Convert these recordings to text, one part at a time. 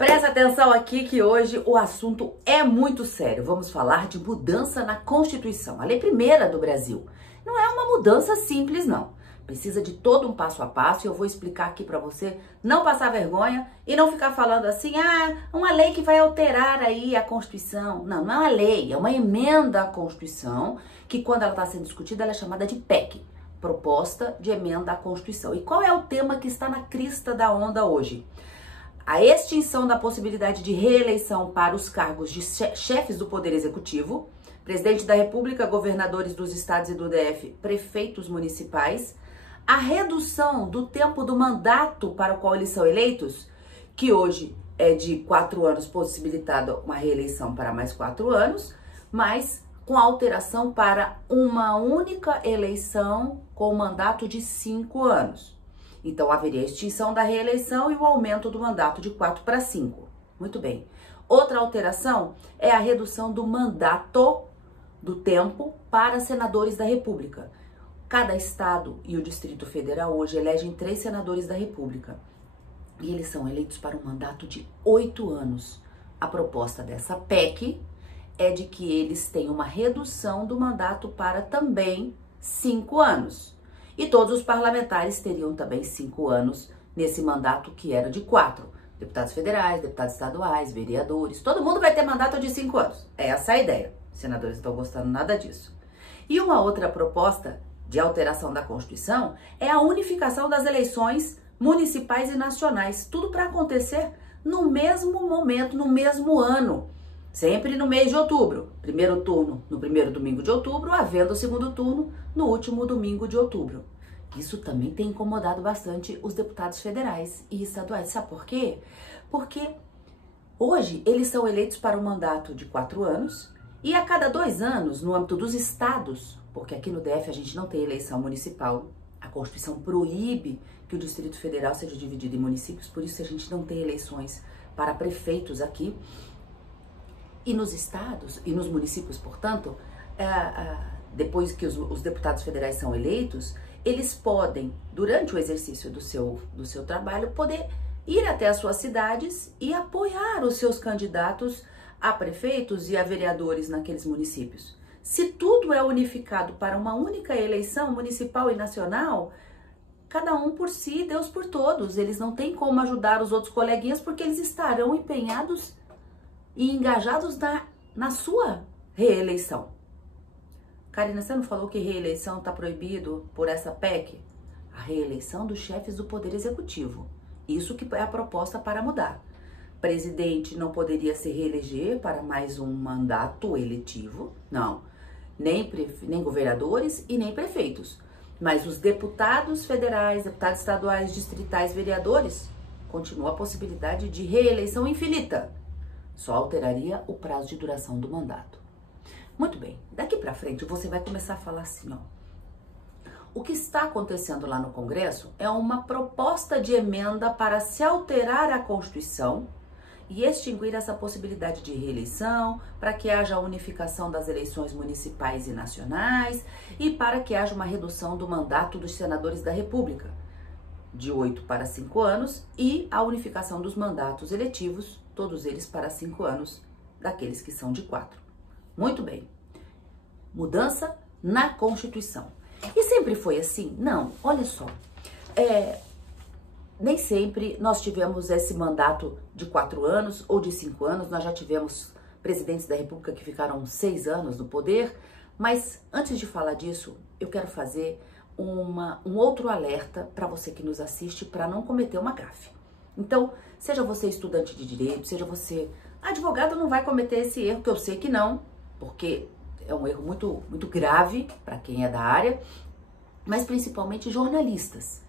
Presta atenção aqui que hoje o assunto é muito sério. Vamos falar de mudança na Constituição, a lei primeira do Brasil. Não é uma mudança simples, não. Precisa de todo um passo a passo e eu vou explicar aqui para você não passar vergonha e não ficar falando assim, uma lei que vai alterar aí a Constituição. Não, não é uma lei, é uma emenda à Constituição que quando ela está sendo discutida ela é chamada de PEC, Proposta de Emenda à Constituição. E qual é o tema que está na crista da onda hoje? A extinção da possibilidade de reeleição para os cargos de chefes do Poder Executivo, presidente da República, governadores dos estados e do DF, prefeitos municipais, a redução do tempo do mandato para o qual eles são eleitos, que hoje é de 4 anos, possibilitada uma reeleição para mais 4 anos, mas com alteração para uma única eleição com mandato de 5 anos. Então, haveria a extinção da reeleição e o aumento do mandato de 4 para 5. Muito bem. Outra alteração é a redução do mandato do tempo para senadores da República. Cada estado e o Distrito Federal hoje elegem 3 senadores da República. E eles são eleitos para um mandato de 8 anos. A proposta dessa PEC é de que eles tenham uma redução do mandato para também 5 anos. E todos os parlamentares teriam também 5 anos nesse mandato que era de 4. Deputados federais, deputados estaduais, vereadores, todo mundo vai ter mandato de 5 anos. Essa é a ideia. Os senadores não estão gostando nada disso. E uma outra proposta de alteração da Constituição é a unificação das eleições municipais e nacionais. Tudo para acontecer no mesmo momento, no mesmo ano. Sempre no mês de outubro. Primeiro turno no primeiro domingo de outubro, havendo o segundo turno no último domingo de outubro. Isso também tem incomodado bastante os deputados federais e estaduais. Sabe por quê? Porque hoje eles são eleitos para um mandato de 4 anos e a cada 2 anos, no âmbito dos estados, porque aqui no DF a gente não tem eleição municipal, a Constituição proíbe que o Distrito Federal seja dividido em municípios, por isso a gente não tem eleições para prefeitos aqui. E nos estados e nos municípios, portanto, depois que os deputados federais são eleitos, eles podem, durante o exercício do seu trabalho, poder ir até as suas cidades e apoiar os seus candidatos a prefeitos e a vereadores naqueles municípios. Se tudo é unificado para uma única eleição municipal e nacional, cada um por si, Deus por todos. Eles não têm como ajudar os outros coleguinhas porque eles estarão empenhados e engajados na sua reeleição. Karina, você não falou que reeleição está proibido por essa PEC? A reeleição dos chefes do Poder Executivo. Isso que é a proposta para mudar. Presidente não poderia se reeleger para mais um mandato eletivo, não. Nem governadores e nem prefeitos. Mas os deputados federais, deputados estaduais, distritais, vereadores, continua a possibilidade de reeleição infinita. Só alteraria o prazo de duração do mandato. Muito bem, daqui para frente você vai começar a falar assim, o que está acontecendo lá no Congresso é uma proposta de emenda para se alterar a Constituição e extinguir essa possibilidade de reeleição, para que haja a unificação das eleições municipais e nacionais e para que haja uma redução do mandato dos senadores da República, de 8 para 5 anos, e a unificação dos mandatos eletivos, todos eles para 5 anos, daqueles que são de 4. Muito bem. Mudança na Constituição. E sempre foi assim? Não, olha só. Nem sempre nós tivemos esse mandato de 4 anos ou de 5 anos. Nós já tivemos presidentes da República que ficaram 6 anos no poder. Mas antes de falar disso, eu quero fazer um outro alerta para você que nos assiste para não cometer uma gafe. Então, seja você estudante de direito, seja você advogado, não vai cometer esse erro, que eu sei que não, porque é um erro muito, muito grave para quem é da área, mas principalmente jornalistas,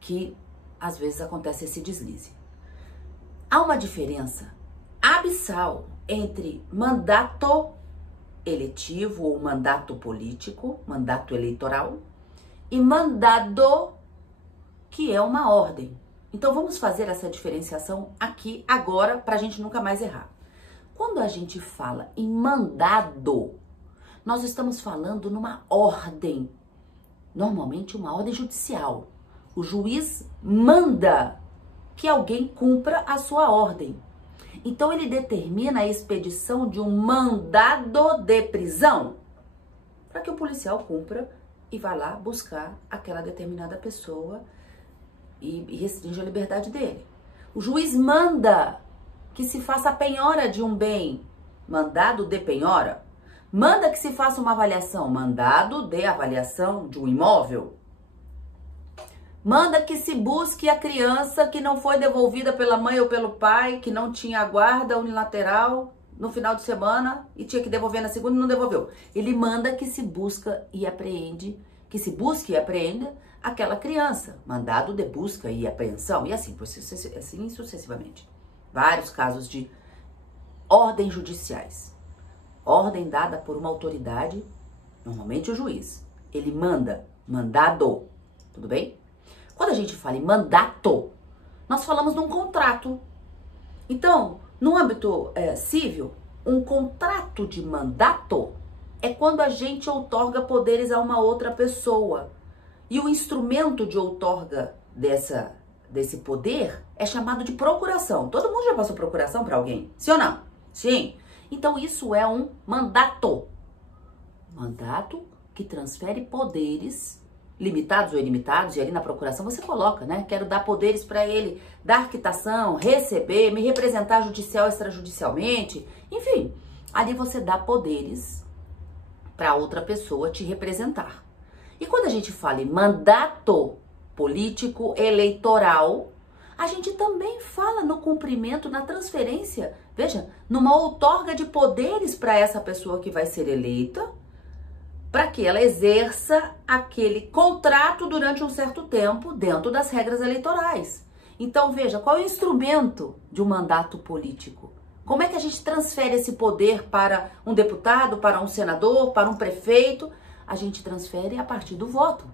que às vezes acontece esse deslize. Há uma diferença abissal entre mandato eletivo ou mandato político, mandato eleitoral, e mandado, que é uma ordem. Então vamos fazer essa diferenciação aqui, agora, para a gente nunca mais errar. Quando a gente fala em mandado, nós estamos falando numa ordem, normalmente uma ordem judicial. O juiz manda que alguém cumpra a sua ordem. Então ele determina a expedição de um mandado de prisão para que o policial cumpra e vá lá buscar aquela determinada pessoa e restringe a liberdade dele. O juiz manda que se faça a penhora de um bem, mandado de penhora. Manda que se faça uma avaliação, mandado de avaliação de um imóvel. Manda que se busque a criança que não foi devolvida pela mãe ou pelo pai, que não tinha guarda unilateral no final de semana e tinha que devolver na segunda e não devolveu. Ele manda que se busca e apreende, que se busque e apreenda aquela criança. Mandado de busca e apreensão e assim sucessivamente. Vários casos de ordens judiciais. Ordem dada por uma autoridade, normalmente o juiz. Ele manda, mandado, tudo bem? Quando a gente fala em mandato, nós falamos de um contrato. Então, no âmbito civil, um contrato de mandato é quando a gente outorga poderes a uma outra pessoa. E o instrumento de outorga desse poder é chamado de procuração. Todo mundo já passou procuração para alguém? Sim ou não? Sim. Então, isso é um mandato. Mandato que transfere poderes limitados ou ilimitados, e ali na procuração você coloca, né? Quero dar poderes para ele, dar quitação, receber, me representar judicial, extrajudicialmente, enfim. Ali você dá poderes para outra pessoa te representar. E quando a gente fala em mandato político eleitoral, a gente também fala no cumprimento, na transferência, veja, numa outorga de poderes para essa pessoa que vai ser eleita, para que ela exerça aquele contrato durante um certo tempo dentro das regras eleitorais. Então, veja, qual é o instrumento de um mandato político? Como é que a gente transfere esse poder para um deputado, para um senador, para um prefeito? A gente transfere a partir do voto.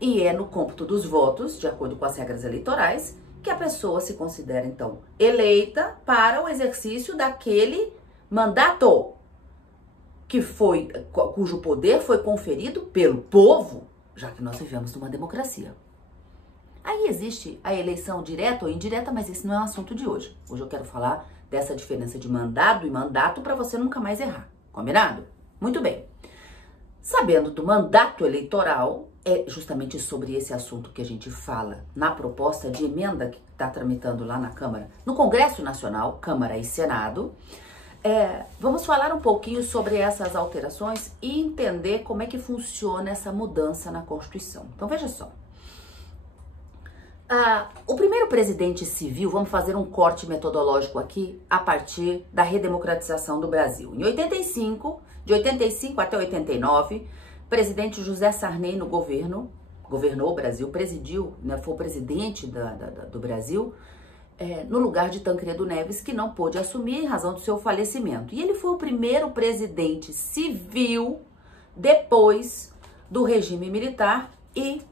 E é no cômputo dos votos, de acordo com as regras eleitorais, que a pessoa se considera, então, eleita para o exercício daquele mandato, cujo poder foi conferido pelo povo, já que nós vivemos numa democracia. Aí existe a eleição direta ou indireta, mas esse não é o assunto de hoje. Hoje eu quero falar dessa diferença de mandado e mandato para você nunca mais errar. Combinado? Muito bem. Sabendo do mandato eleitoral, é justamente sobre esse assunto que a gente fala na proposta de emenda que está tramitando lá na Câmara, no Congresso Nacional, Câmara e Senado. Vamos falar um pouquinho sobre essas alterações e entender como é que funciona essa mudança na Constituição. Então, veja só. O primeiro presidente civil, vamos fazer um corte metodológico aqui, a partir da redemocratização do Brasil. Em 85, de 85 até 89, presidente José Sarney no governou o Brasil, presidiu, né, foi o presidente do Brasil, no lugar de Tancredo Neves, que não pôde assumir em razão do seu falecimento. E ele foi o primeiro presidente civil depois do regime militar e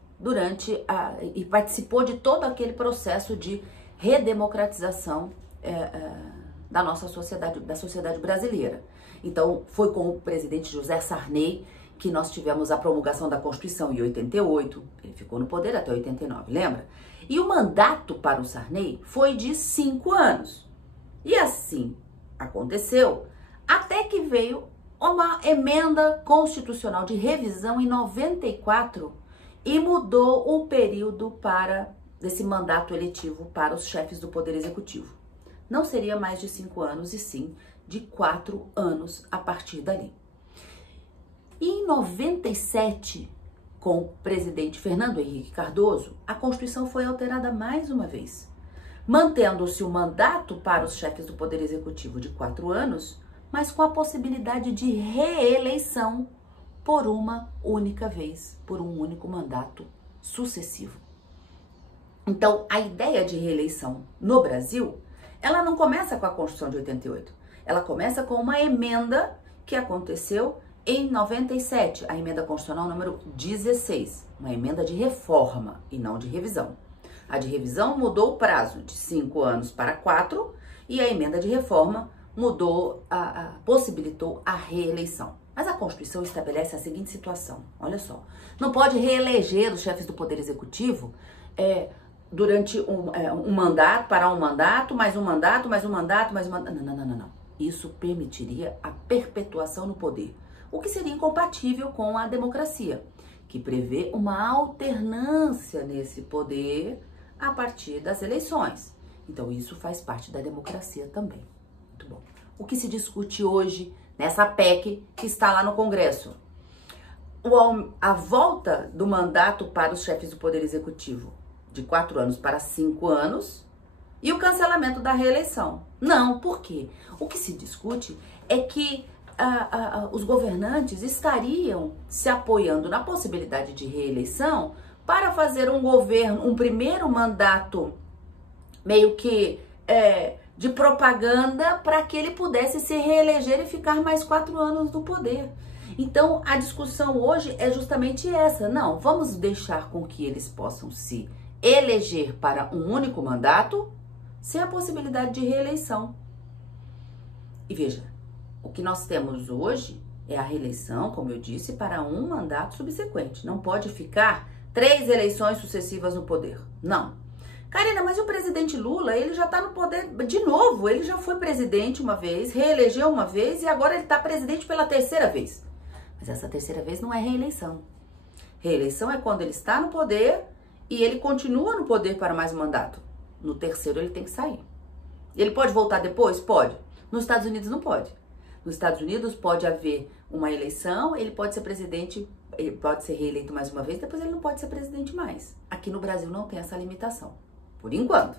participou de todo aquele processo de redemocratização da nossa sociedade, da sociedade brasileira. Então, foi com o presidente José Sarney que nós tivemos a promulgação da Constituição em 88, ele ficou no poder até 89, lembra? E o mandato para o Sarney foi de 5 anos. E assim aconteceu até que veio uma emenda constitucional de revisão em 94 e mudou o período desse mandato eletivo para os chefes do Poder Executivo. Não seria mais de 5 anos, e sim de 4 anos a partir dali. E em 97, com o presidente Fernando Henrique Cardoso, a Constituição foi alterada mais uma vez, mantendo-se o mandato para os chefes do Poder Executivo de 4 anos, mas com a possibilidade de reeleição por uma única vez, por um único mandato sucessivo. Então, a ideia de reeleição no Brasil, ela não começa com a Constituição de 88, ela começa com uma emenda que aconteceu em 97, a emenda constitucional número 16, uma emenda de reforma e não de revisão. A de revisão mudou o prazo de 5 anos para 4 e a emenda de reforma possibilitou a reeleição. Mas a Constituição estabelece a seguinte situação, olha só, não pode reeleger os chefes do Poder Executivo durante um mandato, para um mandato, mais um mandato, mais um mandato, mais um mandato. Não. Isso permitiria a perpetuação no poder, o que seria incompatível com a democracia, que prevê uma alternância nesse poder a partir das eleições. Então, isso faz parte da democracia também. Muito bom. O que se discute hoje nessa PEC que está lá no Congresso? A volta do mandato para os chefes do Poder Executivo de 4 anos para 5 anos e o cancelamento da reeleição. Não, por quê? O que se discute é que os governantes estariam se apoiando na possibilidade de reeleição para fazer um governo, um primeiro mandato meio que de propaganda para que ele pudesse se reeleger e ficar mais 4 anos no poder. Então, a discussão hoje é justamente essa. Não, vamos deixar com que eles possam se eleger para um único mandato sem a possibilidade de reeleição. E veja, o que nós temos hoje é a reeleição, como eu disse, para um mandato subsequente. Não pode ficar 3 eleições sucessivas no poder. Não. Karina, mas o presidente Lula, ele já está no poder de novo. Ele já foi presidente uma vez, reelegeu uma vez e agora ele está presidente pela 3ª vez. Mas essa 3ª vez não é reeleição. Reeleição é quando ele está no poder e ele continua no poder para mais um mandato. No 3º ele tem que sair. Ele pode voltar depois? Pode. Nos Estados Unidos não pode. Nos Estados Unidos pode haver uma eleição, ele pode ser presidente, ele pode ser reeleito mais uma vez, depois ele não pode ser presidente mais. Aqui no Brasil não tem essa limitação, por enquanto.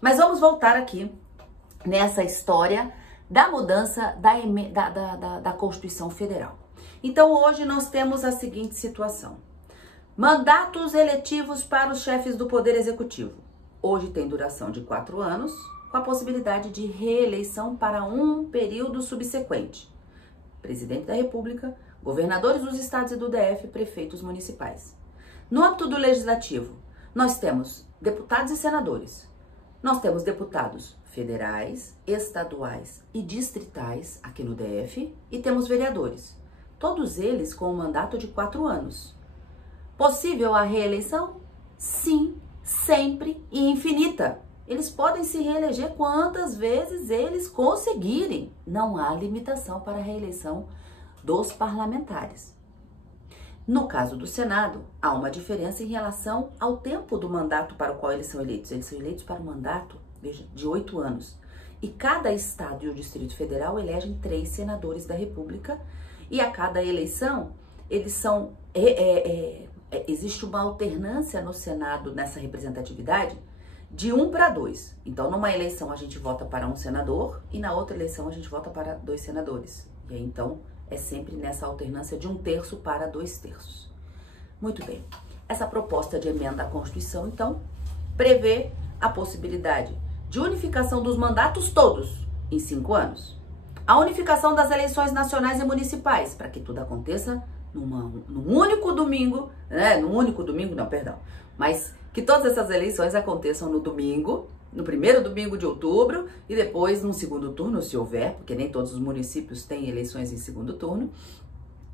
Mas vamos voltar aqui nessa história da mudança da Constituição Federal. Então hoje nós temos a seguinte situação. Mandatos eletivos para os chefes do Poder Executivo. Hoje tem duração de 4 anos, com a possibilidade de reeleição para um período subsequente. Presidente da República, governadores dos estados e do DF, prefeitos municipais. No âmbito do Legislativo, nós temos deputados e senadores. Nós temos deputados federais, estaduais e distritais aqui no DF e temos vereadores. Todos eles com um mandato de 4 anos. Possível a reeleição? Sim, sempre e infinita. Eles podem se reeleger quantas vezes eles conseguirem. Não há limitação para a reeleição dos parlamentares. No caso do Senado, há uma diferença em relação ao tempo do mandato para o qual eles são eleitos. Eles são eleitos para um mandato, veja, de 8 anos. E cada estado e o Distrito Federal elegem 3 senadores da República. E a cada eleição, eles são... existe uma alternância no Senado, nessa representatividade, de 1 para 2. Então, numa eleição a gente vota para um senador e na outra eleição a gente vota para 2 senadores. E aí, então, é sempre nessa alternância de 1/3 para 2/3. Muito bem. Essa proposta de emenda à Constituição, então, prevê a possibilidade de unificação dos mandatos todos em 5 anos. A unificação das eleições nacionais e municipais, para que tudo aconteça num único domingo, mas que todas essas eleições aconteçam no domingo, no primeiro domingo de outubro e depois num segundo turno, se houver, porque nem todos os municípios têm eleições em segundo turno,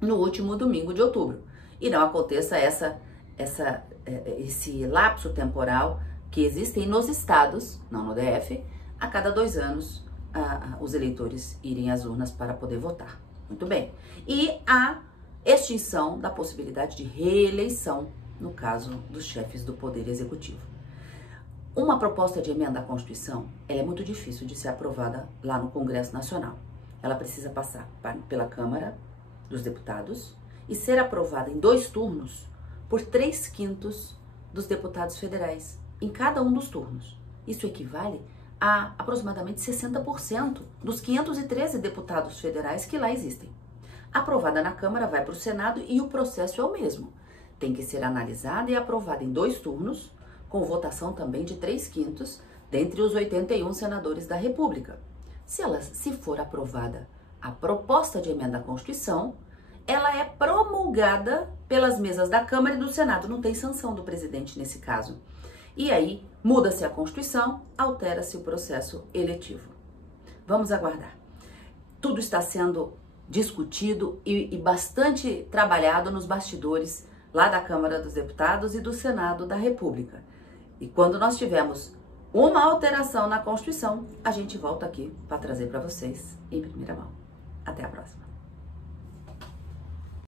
no último domingo de outubro. E não aconteça esse lapso temporal que existem nos estados, não no DF, a cada 2 anos os eleitores irem às urnas para poder votar. Muito bem. E a extinção da possibilidade de reeleição no caso dos chefes do Poder Executivo. Uma proposta de emenda à Constituição, ela é muito difícil de ser aprovada lá no Congresso Nacional. Ela precisa passar pela Câmara dos Deputados e ser aprovada em 2 turnos por 3/5 dos deputados federais, em cada um dos turnos. Isso equivale a aproximadamente 60% dos 513 deputados federais que lá existem. Aprovada na Câmara, vai para o Senado e o processo é o mesmo. Tem que ser analisada e aprovada em 2 turnos, com votação também de 3/5 dentre os 81 senadores da República. Se for aprovada a proposta de emenda à Constituição, ela é promulgada pelas mesas da Câmara e do Senado. Não tem sanção do presidente nesse caso. E aí, muda-se a Constituição, altera-se o processo eletivo. Vamos aguardar. Tudo está sendo discutido e bastante trabalhado nos bastidores lá da Câmara dos Deputados e do Senado da República. E quando nós tivermos uma alteração na Constituição, a gente volta aqui para trazer para vocês em primeira mão. Até a próxima.